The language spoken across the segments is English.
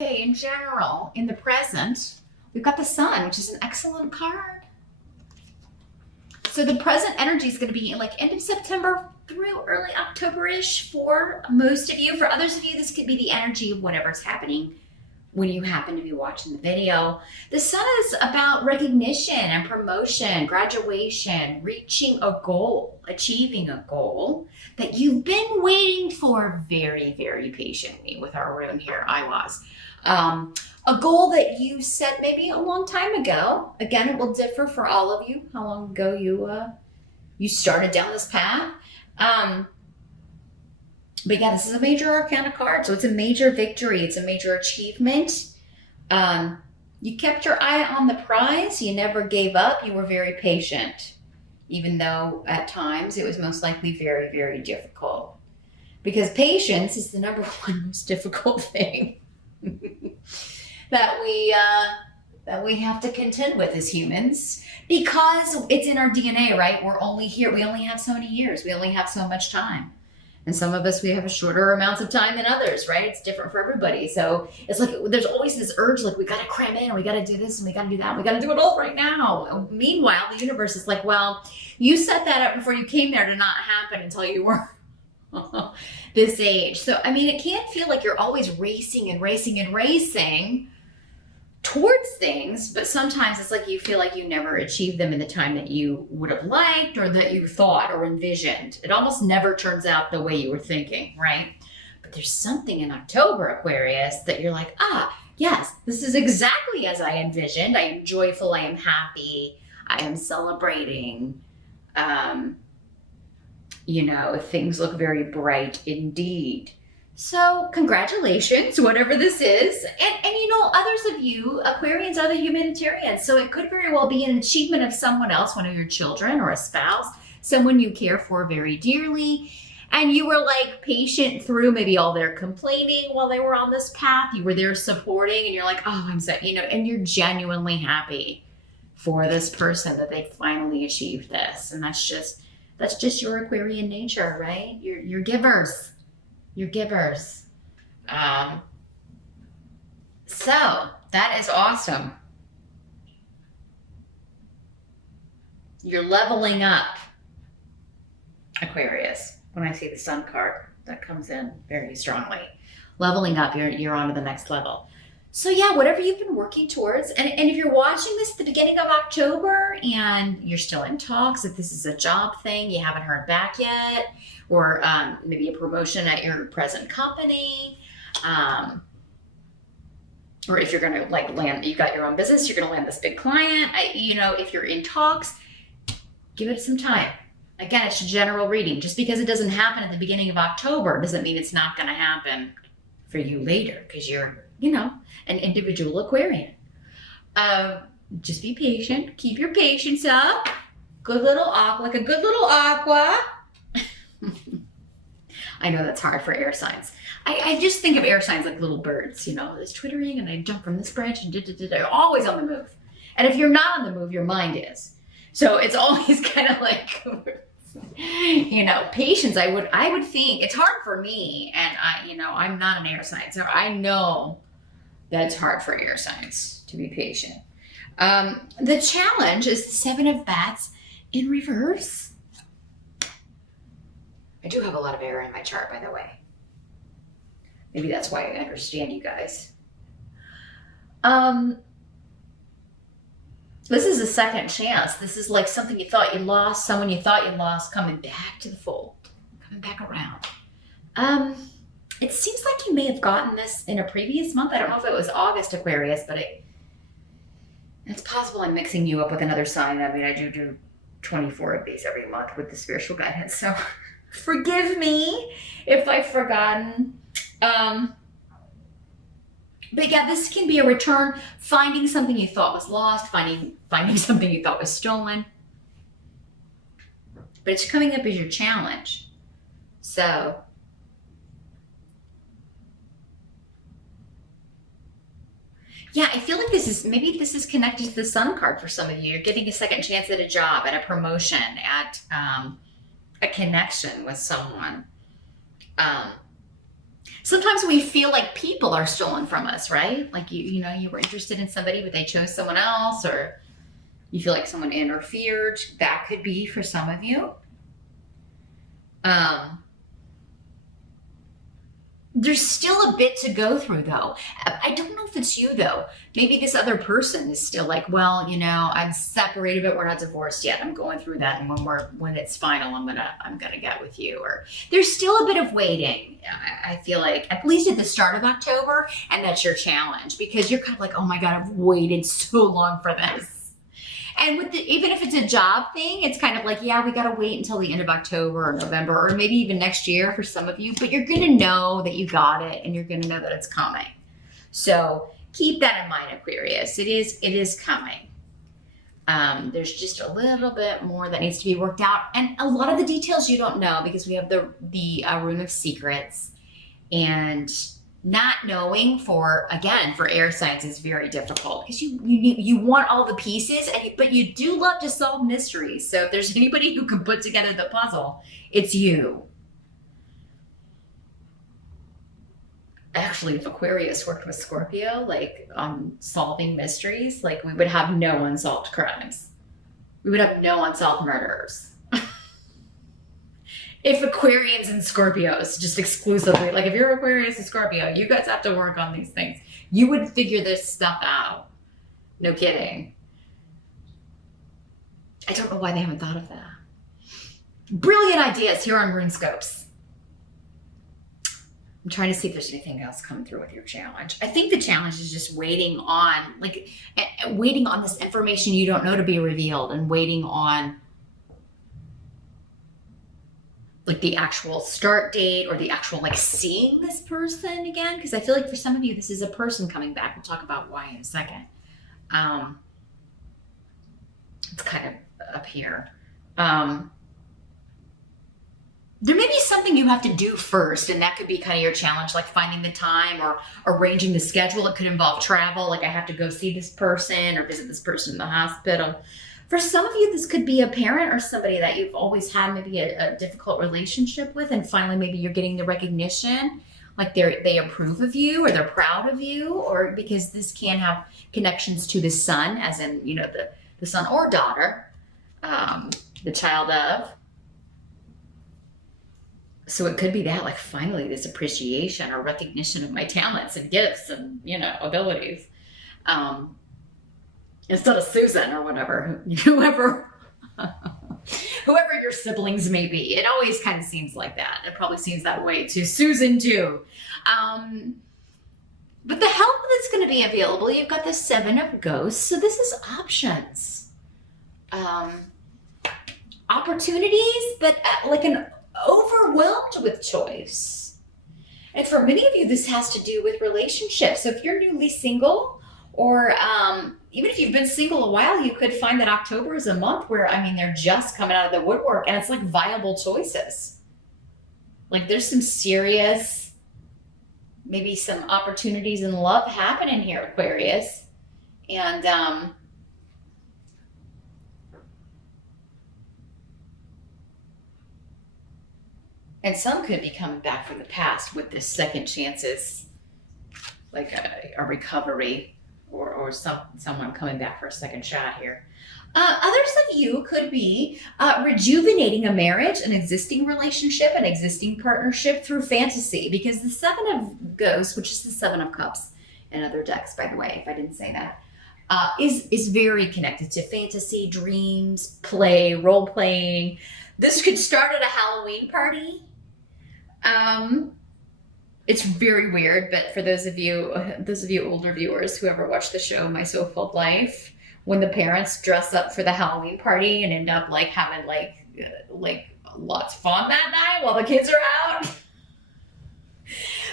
Okay, in general, in the present, we've got the sun, which is an excellent card. So the present energy is going to be like end of September through early October-ish for most of you. For others of you, this could be the energy of whatever's happening when you happen to be watching the video. The sun is about recognition and promotion, graduation, reaching a goal, achieving a goal that you've been waiting for very, very patiently with our rune here, I was. A goal that you set maybe a long time ago. Again, it will differ for all of you, how long ago you started down this path. But yeah, this is a major arcana card, so it's a major victory. It's a major achievement. You kept your eye on the prize. You never gave up. You were very patient, even though at times it was most likely very, very difficult. Because patience is the number one most difficult thing that we have to contend with as humans, because it's in our DNA, right? We're only here. We only have so many years. We only have so much time. And some of us, we have a shorter amounts of time than others, right? It's different for everybody. So it's like there's always this urge, like we got to cram in, we got to do this, and we got to do that. We got to do it all right now. Meanwhile, the universe is like, well, you set that up before you came there to not happen until you were this age. So, I mean, it can't feel like you're always racing and racing and racing towards things, but sometimes it's like you feel like you never achieved them in the time that you would have liked or that you thought or envisioned. It almost never turns out the way you were thinking, right? But there's something in October, Aquarius, that you're like, yes, this is exactly as I envisioned. I am joyful, I am happy, I am celebrating. If things look very bright indeed. So congratulations, whatever this is. And others of you, Aquarians, are the humanitarians. So it could very well be an achievement of someone else, one of your children or a spouse, someone you care for very dearly. And you were like patient through maybe all their complaining while they were on this path. You were there supporting and you're like, I'm so, and you're genuinely happy for this person that they finally achieved this. And that's just your Aquarian nature, right? You're givers. You're givers. So that is awesome. You're leveling up, Aquarius. When I see the sun card, that comes in very strongly. Leveling up, you're on to the next level. So yeah, whatever you've been working towards, and if you're watching this at the beginning of October and you're still in talks, if this is a job thing, you haven't heard back yet, or maybe a promotion at your present company, or if you're gonna land, you got your own business, you're gonna land this big client, if you're in talks, give it some time. Again, it's a general reading. Just because it doesn't happen at the beginning of October doesn't mean it's not gonna happen for you later, because you're an individual Aquarian. Just be patient. Keep your patience up. Good little aqua, like a good little aqua. I know that's hard for air signs. I just think of air signs like little birds, there's twittering and I jump from this branch and they're always on the move. And if you're not on the move, your mind is. So it's always kind of like, patience. I would think it's hard for me, and I'm not an air sign, so I know that it's hard for air signs to be patient. The challenge is the Seven of Bats in reverse. I do have a lot of air in my chart, by the way. Maybe that's why I understand you guys. This is a second chance. This is like something you thought you lost, someone you thought you lost, coming back to the fold, coming back around. It seems like you may have gotten this in a previous month. I don't know if it was August, Aquarius, but it's possible I'm mixing you up with another sign. I mean, I do 24 of these every month with the spiritual guidance, so forgive me if I've forgotten. But yeah, this can be a return, finding something you thought was lost, finding something you thought was stolen. But it's coming up as your challenge. So yeah, I feel like this is connected to the sun card for some of you. You're getting a second chance at a job, at a promotion, at a connection with someone. Sometimes we feel like people are stolen from us, right? Like you know, you were interested in somebody, but they chose someone else, or you feel like someone interfered. That could be for some of you. There's still a bit to go through, though. I don't know if it's you, though. Maybe this other person is still like, well, you know, I'm separated, but we're not divorced yet. I'm going through that, and when it's final, I'm gonna get with you. Or there's still a bit of waiting. I feel like, at least at the start of October, and that's your challenge, because you're kind of like, oh my God, I've waited so long for this. And even if it's a job thing, it's kind of like, yeah, we got to wait until the end of October or November, or maybe even next year for some of you, but you're going to know that you got it, and you're going to know that it's coming. So keep that in mind, Aquarius. It is coming. There's just a little bit more that needs to be worked out. And a lot of the details you don't know, because we have the Room of Secrets, and not knowing for air signs is very difficult, because you want all the pieces, but you do love to solve mysteries. So if there's anybody who can put together the puzzle, it's you. Actually, if Aquarius worked with Scorpio, like on solving mysteries, like we would have no unsolved crimes. We would have no unsolved murders. If Aquarians and Scorpios just exclusively, like if you're Aquarius and Scorpio, you guys have to work on these things. You would figure this stuff out. No kidding. I don't know why they haven't thought of that. Brilliant ideas here on RuneScopes. I'm trying to see if there's anything else coming through with your challenge. I think the challenge is just waiting on this information you don't know to be revealed, and waiting on like the actual start date, or the actual like seeing this person again. Because I feel like for some of you, this is a person coming back. We'll talk about why in a second. It's kind of up here. There may be something you have to do first, and that could be kind of your challenge, like finding the time or arranging the schedule. It could involve travel, like I have to go see this person or visit this person in the hospital. For some of you, this could be a parent or somebody that you've always had maybe a difficult relationship with, and finally maybe you're getting the recognition, like they approve of you, or they're proud of you, or because this can have connections to the son, as in, you know, the son or daughter, the child of. So it could be that, like, finally this appreciation or recognition of my talents and gifts and, you know, abilities. Instead of Susan or whatever, whoever your siblings may be. It always kind of seems like that. It probably seems that way to Susan too. But the help that's going to be available, you've got the Seven of Ghosts. So this is options. Opportunities, but like an overwhelmed with choice. And for many of you, this has to do with relationships. So if you're newly single, or even if you've been single a while, you could find that October is a month where, I mean, they're just coming out of the woodwork, and it's like viable choices. Like there's some serious, maybe some opportunities in love happening here, Aquarius. And some could be coming back from the past with this second chances, like a recovery, or someone coming back for a second shot here. Others of you could be rejuvenating a marriage, an existing relationship, an existing partnership through fantasy, because the Seven of Ghosts, which is the Seven of Cups in other decks, by the way, if I didn't say that, is very connected to fantasy, dreams, play, role playing. This could start at a Halloween party. It's very weird, but for those of you older viewers who ever watched the show My So-Called Life, when the parents dress up for the Halloween party and end up like having like lots of fun that night while the kids are out,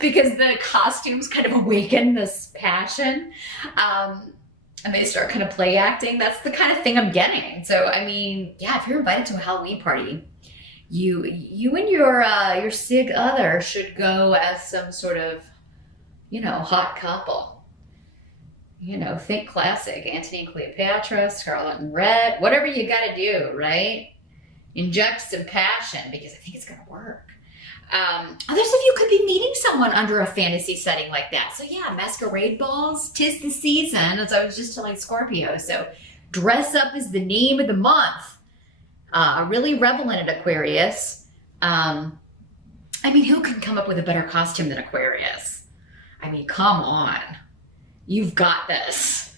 because the costumes kind of awaken this passion, and they start kind of play acting. That's the kind of thing I'm getting. So I mean, yeah, if you're invited to a Halloween party, you and your sig other should go as some sort of, you know, hot couple. You know, think classic, Antony and Cleopatra, Scarlet and Red, whatever you got to do, right? Inject some passion, because I think it's going to work. Others of you could be meeting someone under a fantasy setting like that. So yeah, masquerade balls, 'tis the season, as I was just telling Scorpio. So dress up is the name of the month. Really revel in it, Aquarius. I mean, who can come up with a better costume than Aquarius? I mean, come on. You've got this.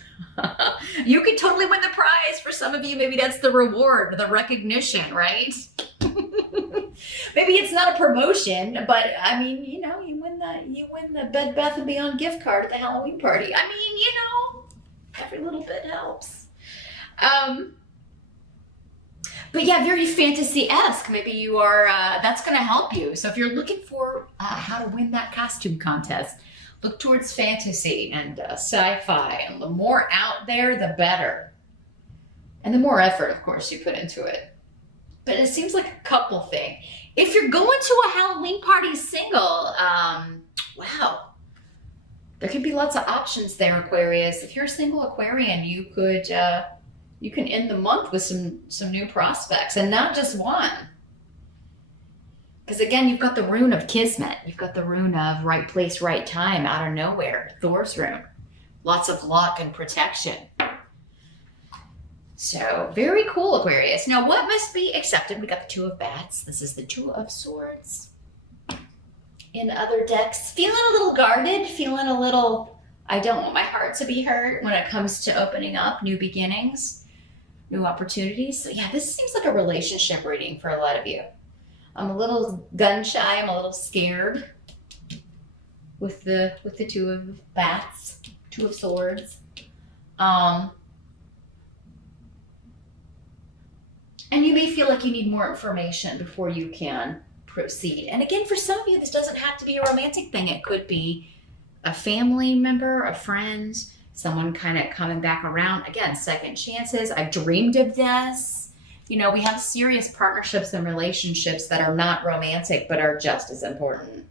You could totally win the prize. For some of you, maybe that's the reward, the recognition, right? Maybe it's not a promotion, but I mean, you know, you win the Bed Bath & Beyond gift card at the Halloween party. I mean, you know, every little bit helps. But yeah, very fantasy-esque. Maybe you are, that's going to help you. So if you're looking for how to win that costume contest, look towards fantasy and sci-fi. And the more out there, the better. And the more effort, of course, you put into it. But it seems like a couple thing. If you're going to a Halloween party single, wow. There could be lots of options there, Aquarius. If you're a single Aquarian, you could, you can end the month with some new prospects, and not just one. Because again, you've got the rune of Kismet. You've got the rune of right place, right time, out of nowhere. Thor's rune. Lots of luck and protection. So very cool, Aquarius. Now, what must be accepted? We got the Two of Bats. This is the Two of Swords. In other decks, feeling a little guarded, feeling a little, I don't want my heart to be hurt when it comes to opening up new beginnings, new opportunities. So yeah, this seems like a relationship reading for a lot of you. I'm a little gun shy. I'm a little scared with the Two of Bats, Two of Swords. And you may feel like you need more information before you can proceed. And again, for some of you, this doesn't have to be a romantic thing. It could be a family member, a friend, someone kind of coming back around. Again, second chances. I've dreamed of this. You know, we have serious partnerships and relationships that are not romantic, but are just as important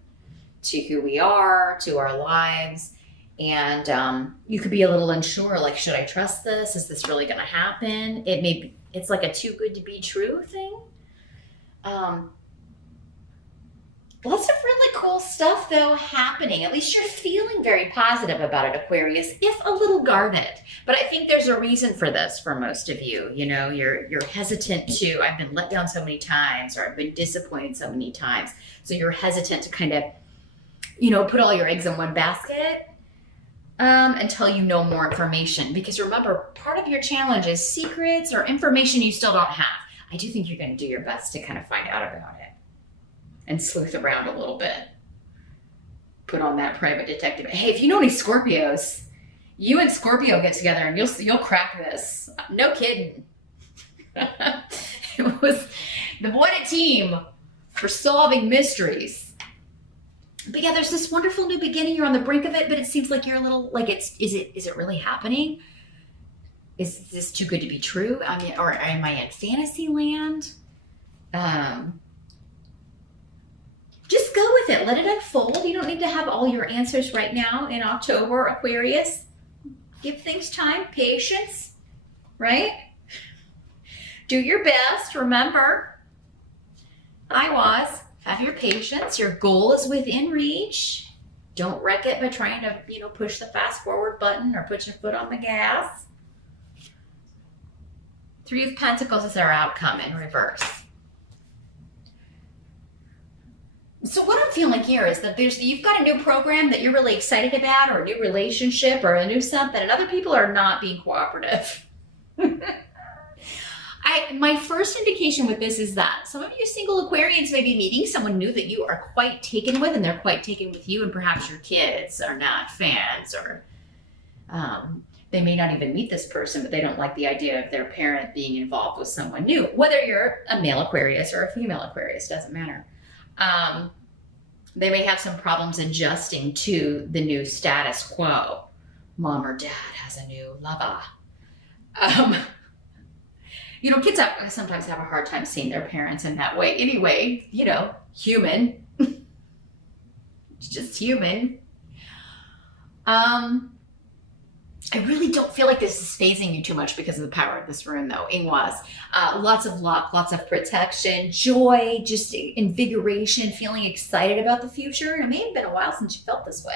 to who we are, to our lives. And you could be a little unsure, like, should I trust this? Is this really going to happen? It's like a too good to be true thing. Lots of really cool stuff, though, happening. At least you're feeling very positive about it, Aquarius, if a little guarded. But I think there's a reason for this for most of you. You know, you're hesitant to, I've been let down so many times, or I've been disappointed so many times. So you're hesitant to kind of, you know, put all your eggs in one basket until you know more information. Because remember, part of your challenge is secrets or information you still don't have. I do think you're going to do your best to kind of find out about it and sleuth around a little bit. Put on that private detective. Hey, if you know any Scorpios, you and Scorpio get together and you'll crack this. No kidding. It was what a team for solving mysteries. But yeah, there's this wonderful new beginning. You're on the brink of it, but it seems like you're a little like is it really happening? Is this too good to be true? I mean, or am I in fantasy land? Just go with it. Let it unfold. You don't need to have all your answers right now in October, Aquarius. Give things time, patience, right? Do your best. Remember, have your patience. Your goal is within reach. Don't wreck it by trying to, you know, push the fast forward button or put your foot on the gas. Three of Pentacles is our outcome in reverse. So what I'm feeling here is that you've got a new program that you're really excited about, or a new relationship, or a new something, and other people are not being cooperative. My first indication with this is that some of you single Aquarians may be meeting someone new that you are quite taken with, and they're quite taken with you, and perhaps your kids are not fans, or they may not even meet this person, but they don't like the idea of their parent being involved with someone new. Whether you're a male Aquarius or a female Aquarius, doesn't matter. They may have some problems adjusting to the new status quo. Mom or dad has a new lover. You know, kids sometimes have a hard time seeing their parents in that way. Anyway, you know, human. It's just human. I really don't feel like this is phasing you too much because of the power of this rune, though. Ingwas. Lots of luck, lots of protection, joy, just invigoration, feeling excited about the future. It may have been a while since you felt this way.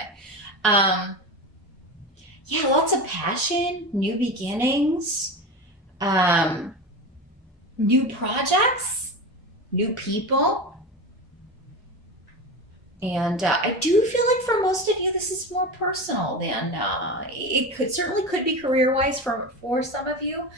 Yeah, lots of passion, new beginnings, new projects, new people. And I do feel like for most of you, this is more personal than it certainly could be career wise for some of you.